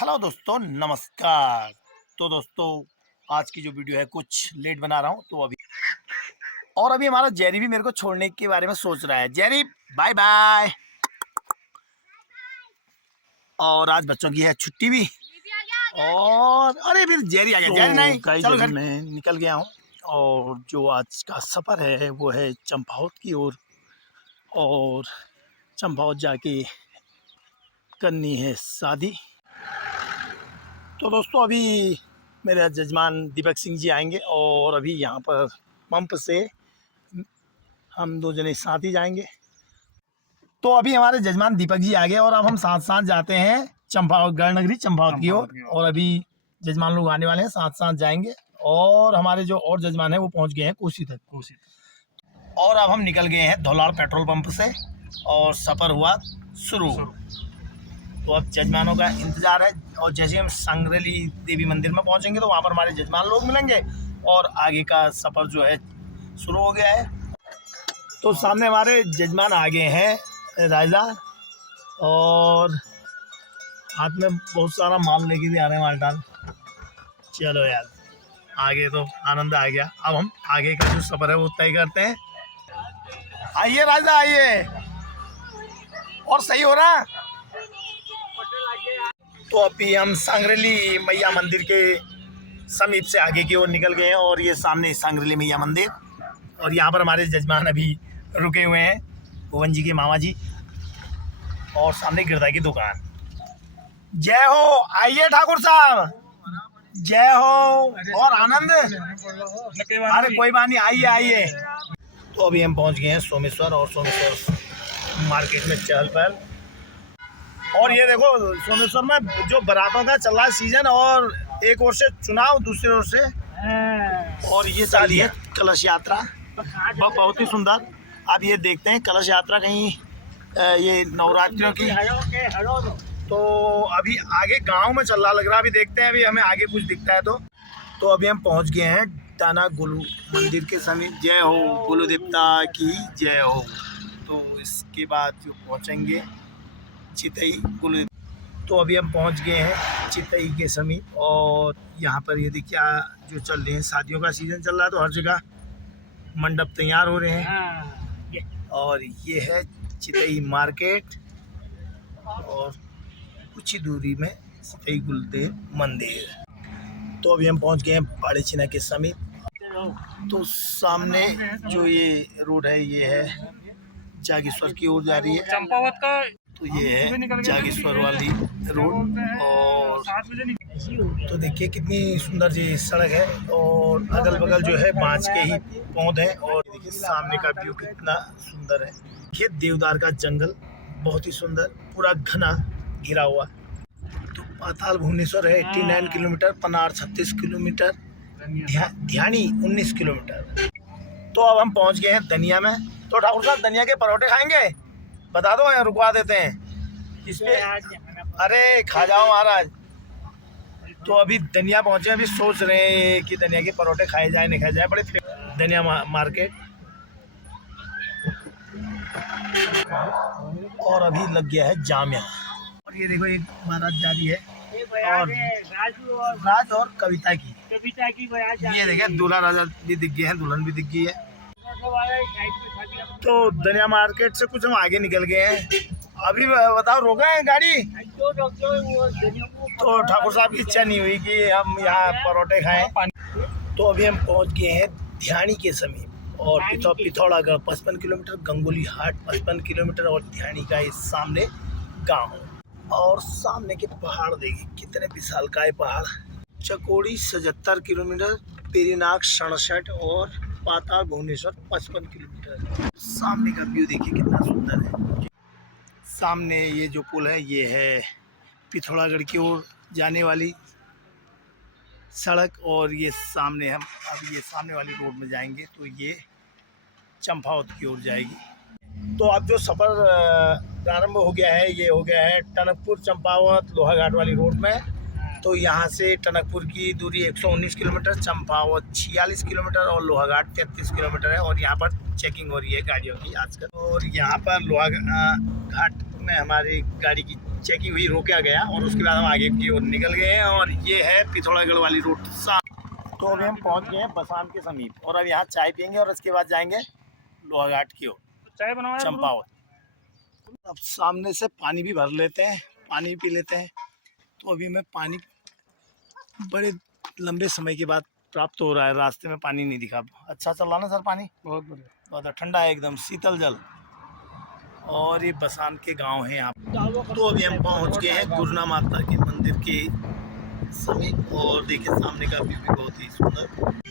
Hello दोस्तों, नमस्कार। तो दोस्तों, आज की जो वीडियो है कुछ लेट बना रहा हूँ तो अभी हमारा जेरी भी मेरे को छोड़ने के बारे में सोच रहा है। Jerry bye bye. और आज बच्चों की है छुट्टी भी। और अरे फिर जेरी आ गया। जेरी नहीं, चलो घर। मैं निकल गया हूँ और जो आज का सफ़र है वो है चंपावत की ओर। और चंपावत जाके करनी है शादी। तो दोस्तों, अभी मेरे जजमान दीपक सिंह जी आएंगे और अभी यहाँ पर पंप से हम दो जने साथ ही जाएंगे। तो अभी हमारे जजमान दीपक जी आ गए और अब हम साथ साथ जाते हैं चंपावत, गढ़ नगरी चंपावत की ओर। और अभी जजमान लोग आने वाले हैं, साथ साथ जाएंगे। और हमारे जो और जजमान हैं वो पहुँच गए हैं कोसी तक। और अब हम निकल गए हैं धौलाड़ पेट्रोल पंप से और सफ़र हुआ शुरू। तो अब जजमानों का इंतज़ार है और जैसे हम सांगरेली देवी मंदिर में पहुंचेंगे तो वहाँ पर हमारे जजमान लोग मिलेंगे और आगे का सफ़र जो है शुरू हो गया है। तो सामने हमारे जजमान आ गए हैं राजा, और हाथ में बहुत सारा माल लेके भी आ रहे हैं, माल डाल। चलो यार, आगे तो आनंद आ गया। अब हम आगे का जो सफ़र है वो तय करते हैं। आइए राजा, आइए। और सही हो रहा है। तो अभी हम सांगरेली मैया मंदिर के समीप से आगे की ओर निकल गए हैं और ये सामने सांगरेली मैया मंदिर। और यहाँ पर हमारे जजमान अभी रुके हुए हैं, भुवन जी के मामा जी। और सामने गिरधा की दुकान। जय हो, आइए ठाकुर साहब, जय हो। और आनंद, अरे कोई बात नहीं, आइए आइए। तो अभी हम पहुँच गए हैं सोमेश्वर और सोमेश्वर मार्केट में चहल पहल। और ये देखो, सोमेश्वर में जो बारातों का चल रहा है सीजन, और एक ओर से चुनाव, दूसरी ओर से और ये चल रही है कलश यात्रा, बहुत ही सुंदर। अब ये देखते हैं कलश यात्रा कहीं ये नवरात्रियों की। तो अभी आगे गांव में चल रहा लग रहा है, अभी देखते हैं, अभी हमें आगे कुछ दिखता है तो अभी हम पहुंच गए हैं टाना गुरु मंदिर के समीप। जय हो गुरु देवता की जय हो। तो इसके बाद जो पहुँचेंगे चितई गुरु। तो अभी हम पहुंच गए हैं चितई के समीप। और यहाँ पर ये देखिए जो चल रहे हैं, शादियों का सीज़न चल रहा है तो हर जगह मंडप तैयार हो रहे हैं। और ये है चितई मार्केट और कुछ ही दूरी में चितई गुरुदेव मंदिर। तो अभी हम पहुंच गए हैं बाड़े छिना के समीप। तो सामने जो ये रोड है ये है जागेश्वर की ओर जा रही है, चंपावत का। तो ये है जागेश्वर वाली रोड। और तो देखिए कितनी सुंदर जी सड़क है और अगल बगल जो है बांस के ही पौधे हैं। और देखिए सामने का व्यू कितना सुंदर है। देखिए देवदार का जंगल बहुत ही सुंदर, पूरा घना घिरा हुआ। तो पाताल भुवनेश्वर है 89 किलोमीटर, पनार 36 किलोमीटर, ध्यानी 19 किलोमीटर। तो अब हम पहुंच गए हैं धनिया में। तो ठाकुर साहब, धनिया के परोठे खाएंगे? बता दो, यहाँ रुकवा देते हैं इसमें। अरे खा जाओ महाराज। तो अभी धनिया पहुंचे, अभी सोच रहे हैं कि धनिया के परोठे खाए जाए नहीं खाए जाए। बड़े धनिया मार्केट। और अभी लग गया है जाम यहाँ। और ये देखो एक बारात जा रही है, और राज और कविता की। ये देखे दूल्हा राजा भी दिख गए हैं, दुल्हन भी दिख गई है। तो धनिया मार्केट से कुछ हम आगे निकल गए हैं। अभी बताओ, रोका है गाड़ी? तो ठाकुर साहब की इच्छा नहीं हुई कि हम यहाँ परोठे खाएं। तो अभी हम पहुँच गए हैं ध्यानी के समीप। और पिथौरागढ़ 55 किलोमीटर, गंगोली हाट 55 किलोमीटर, और ध्यानी का इस सामने गाँव। और सामने के पहाड़ देखिए कितने विशालकाय पहाड़। चकोड़ी 77 किलोमीटर, पेरीनाग 67 और पाताल भुवनेश्वर 55 किलोमीटर। सामने का व्यू देखिए कितना सुंदर है। सामने ये जो पुल है ये है पिथौरागढ़ की ओर जाने वाली सड़क। और ये सामने हम अब ये सामने वाली रोड में जाएंगे तो ये चंपावत की ओर जाएगी। तो अब जो सफ़र प्रारंभ हो गया है, ये हो गया है टनकपुर चंपावत लोहाघाट वाली रोड में। तो यहाँ से टनकपुर की दूरी 119 किलोमीटर, चंपावत 46 किलोमीटर और लोहाघाट 33 किलोमीटर है। और यहाँ पर चेकिंग हो रही है गाड़ियों की आजकल। और यहाँ पर लोहा घाट में हमारी गाड़ी की चेकिंग हुई, रोका गया और उसके बाद हम आगे की ओर निकल गए हैं। और ये है पिथौरागढ़ वाली रूट। तो अभी हम पहुँच गए हैं बसान के समीप और अब यहाँ चाय पियेंगे और उसके बाद जाएंगे लोहा घाट की ओर, चाय बनाओ चंपावत। अब सामने से पानी भी भर लेते हैं, पानी भी पी लेते हैं। तो अभी मैं पानी बड़े लंबे समय के बाद प्राप्त हो रहा है, रास्ते में पानी नहीं दिखा। अच्छा चल रहा ना सर पानी? बहुत बढ़िया, बहुत ठंडा है एकदम, शीतल जल। और ये बसान के गांव हैं यहाँ। तो अभी हम पहुँच गए हैं गुरना माता के मंदिर के समीप और देखिए सामने का व्यू भी बहुत ही सुंदर।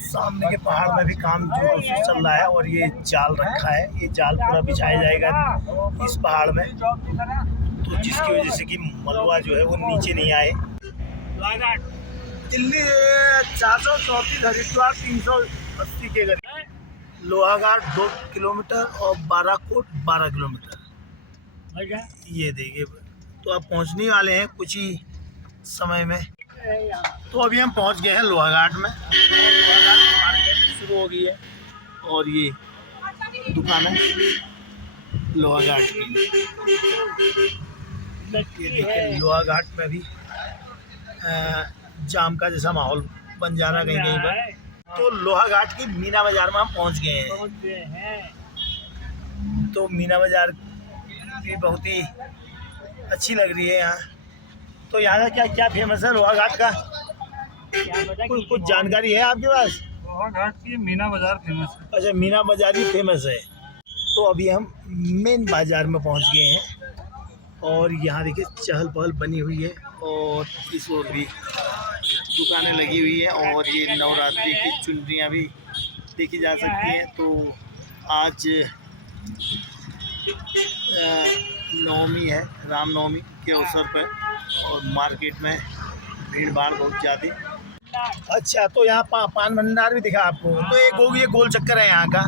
सामने के पहाड़ में भी काम जोरों से चल रहा है और ये जाल रखा है, ये जाल पूरा बिछाया जाएगा इस पहाड़ में, तो जिसकी वजह से कि मलबा जो है वो नीचे नहीं आए। दिल्ली 434, हरिद्वार 380 के करीब। लोहाघाट 2 किलोमीटर और बाराकोट 12 किलोमीटर। ये देखिए, तो आप पहुंचने वाले हैं कुछ ही समय में। तो अभी हम पहुंच गए हैं लोहाघाट में और लोहाघाट की मार्केट शुरू हो गई है और ये दुकान है लोहाघाट की। ये देखिए लोहाघाट में भी जाम का जैसा माहौल बन जा रहा है कहीं कहीं पर। तो लोहाघाट की मीना बाजार में हम पहुंच गए हैं। तो मीना बाजार भी बहुत ही अच्छी लग रही है यहाँ। तो यहाँ का क्या क्या फेमस है लोहाघाट का? कुछ जानकारी है आपके पास? लोहाघाट की मीना बाजार फेमस है। अच्छा, मीना बाजार ही फेमस है। तो अभी हम मेन बाजार में पहुँच गए हैं और यहाँ देखिए चहल पहल बनी हुई है और इस ओर भी दुकानें लगी हुई है और ये नवरात्रि की चुनरियाँ भी देखी जा सकती हैं। तो आज नवमी है, रामनवमी के अवसर पर और मार्केट में भीड़ भाड़ बहुत ज़्यादा। अच्छा, तो यहाँ पान भंडार भी दिखा आपको। तो ये गोल चक्कर है यहाँ का।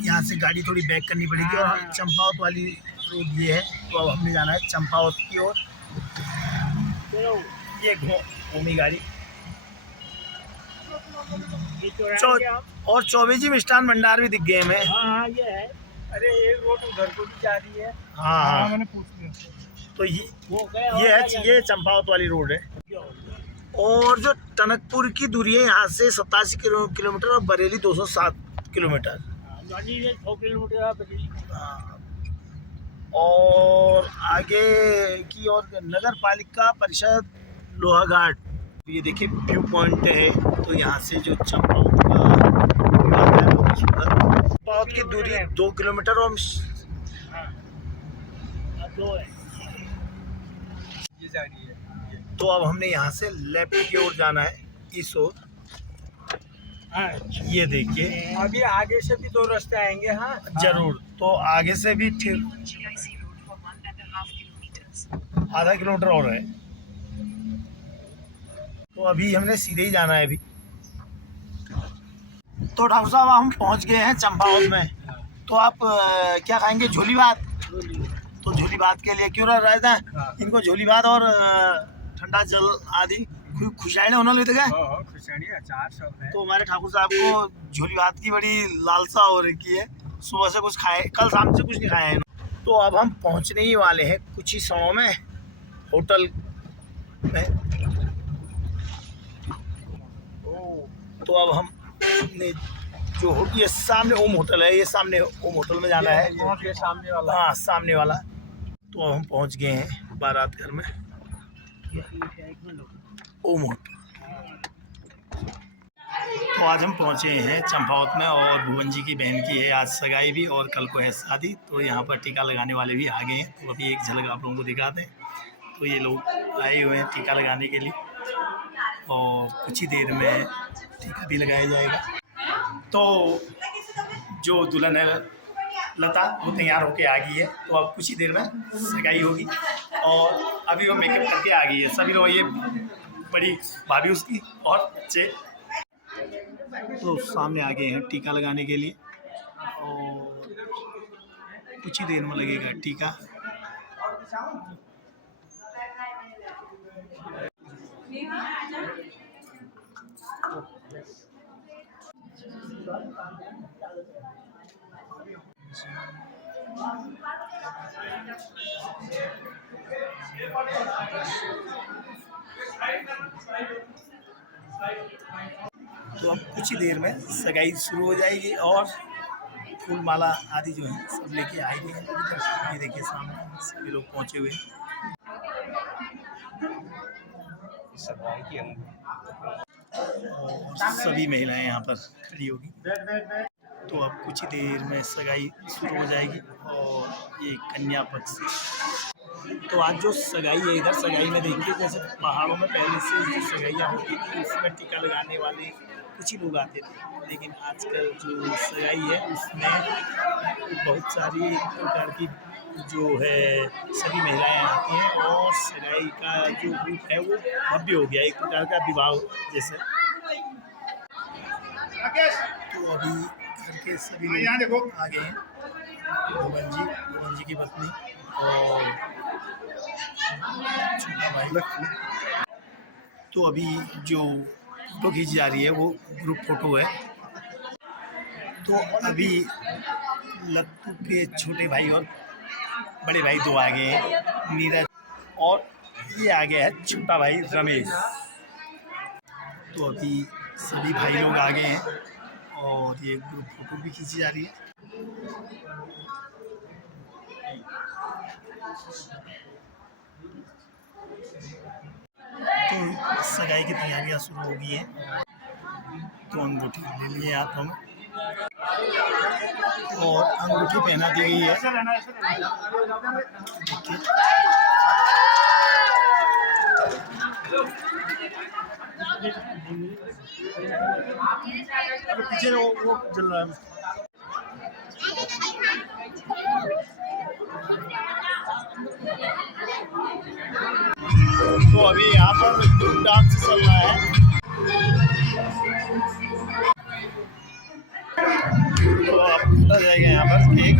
यहाँ से गाड़ी थोड़ी बैक करनी पड़ेगी और चंपावत वाली रोड ये है। तो अब हमने जाना है चंपावत की ओर। ये घूमी गाड़ी और चौबेजी मिष्ठान भंडार भी दिख गए हमें। हाँ ये है। अरे एक रोड उधर को भी जा रही है। हाँ मैंने पूछ लिया। तो ये चंपावत वाली रोड है। और जो टनकपुर की दूरी है यहाँ से 87 किलोमीटर और बरेली 207 किलोमीटर। 100 किलोमीटर। और आगे की ओर नगर पालिका परिषद लोहाघाट। ये देखिए व्यू पॉइंट है। तो यहाँ से जो चंपावत की दूरी 2 किलोमीटर और ये जा रही है। तो अब हमने यहाँ से लेफ्ट की ओर जाना है, इस ओर। ये देखिए अभी आगे से भी 2 रास्ते आएंगे। हाँ जरूर। तो आगे से भी फिर आधा किलोमीटर और है। तो अभी हमने सीधे ही जाना है अभी। तो ठाकुर साहब हम पहुंच गए हैं चंपावत में। तो आप क्या खाएंगे? झोली भात। तो झोली भात के लिए क्यों रह था इनको झोली भात और ठंडा जल आदि खुशाइने होने लेते गए। तो हमारे ठाकुर साहब को झोली भात की बड़ी लालसा हो रखी है, सुबह से कुछ खाए, कल शाम से कुछ नहीं खाया है। तो अब हम पहुंचने ही वाले हैं कुछ ही समय में होटल में। तो अब हम जो ये सामने ओम होटल है, ये सामने ओम होटल में जाना है। सामने वाला। हाँ सामने वाला। तो अब हम पहुंच गए हैं बारात घर में, ओम होटल। तो आज हम पहुंचे हैं चंपावत में और भुवन जी की बहन की है आज सगाई भी और कल को है शादी। तो यहाँ पर टीका लगाने वाले भी आ गए हैं। तो अभी एक झलक आप लोगों को दिखाते हैं। तो ये लोग आए हुए हैं टीका लगाने के लिए और कुछ ही देर में टीका भी लगाया जाएगा। तो जो दुल्हन है लता वो तैयार होके आ गई है। तो अब कुछ ही देर में सगाई होगी और अभी वो मेकअप करके आ गई है। सभी लोग, ये बड़ी भाभी उसकी और बच्चे तो सामने आ गए हैं टीका लगाने के लिए और कुछ ही देर में लगेगा टीका। तो अब कुछ ही देर में सगाई शुरू हो जाएगी और फूल माला आदि जो है सब लेके आएंगे। ये देखिए सामने सभी लोग पहुंचे हुए हैं। और सभी महिलाएं यहाँ पर खड़ी होगी। तो अब कुछ ही देर में सगाई शुरू हो जाएगी और ये कन्या पक्ष। तो आज जो सगाई है, इधर सगाई में देखिए जैसे पहाड़ों में पहले से जो सगाइयाँ होती थी उसमें टीका लगाने वाले कुछ ही लोग आते थे, लेकिन आजकल जो सगाई है उसमें बहुत सारी प्रकार की जो है सभी महिलाएं आती हैं और सगाई का जो रूप है वो भव्य हो गया, एक प्रकार का विवाह जैसे। तो अभी घर के सभी लोग आ गए हैं, भुवन जी की पत्नी और छोटा भाई। तो अभी जो फोटो खींची जा रही है वो ग्रुप फोटो है। तो अभी लत्तू के छोटे भाई और बड़े भाई दो आ गए हैं, नीरज, और ये आ गया है छोटा भाई रमेश। तो अभी सभी भाई लोग आ गए हैं और ये ग्रुप फोटो भी खींची जा रही है। तो सगाई की तैयारियां शुरू हो गई हैं। तो अंगूठी ले लिए हाथों में और अंगूठी पहना दी गई है। देखिए पीछे वो चल रहा है। तो अभी यहाँ पर ग्रुप डांस चल रहा है। तो आप जाएगा यहाँ पर केक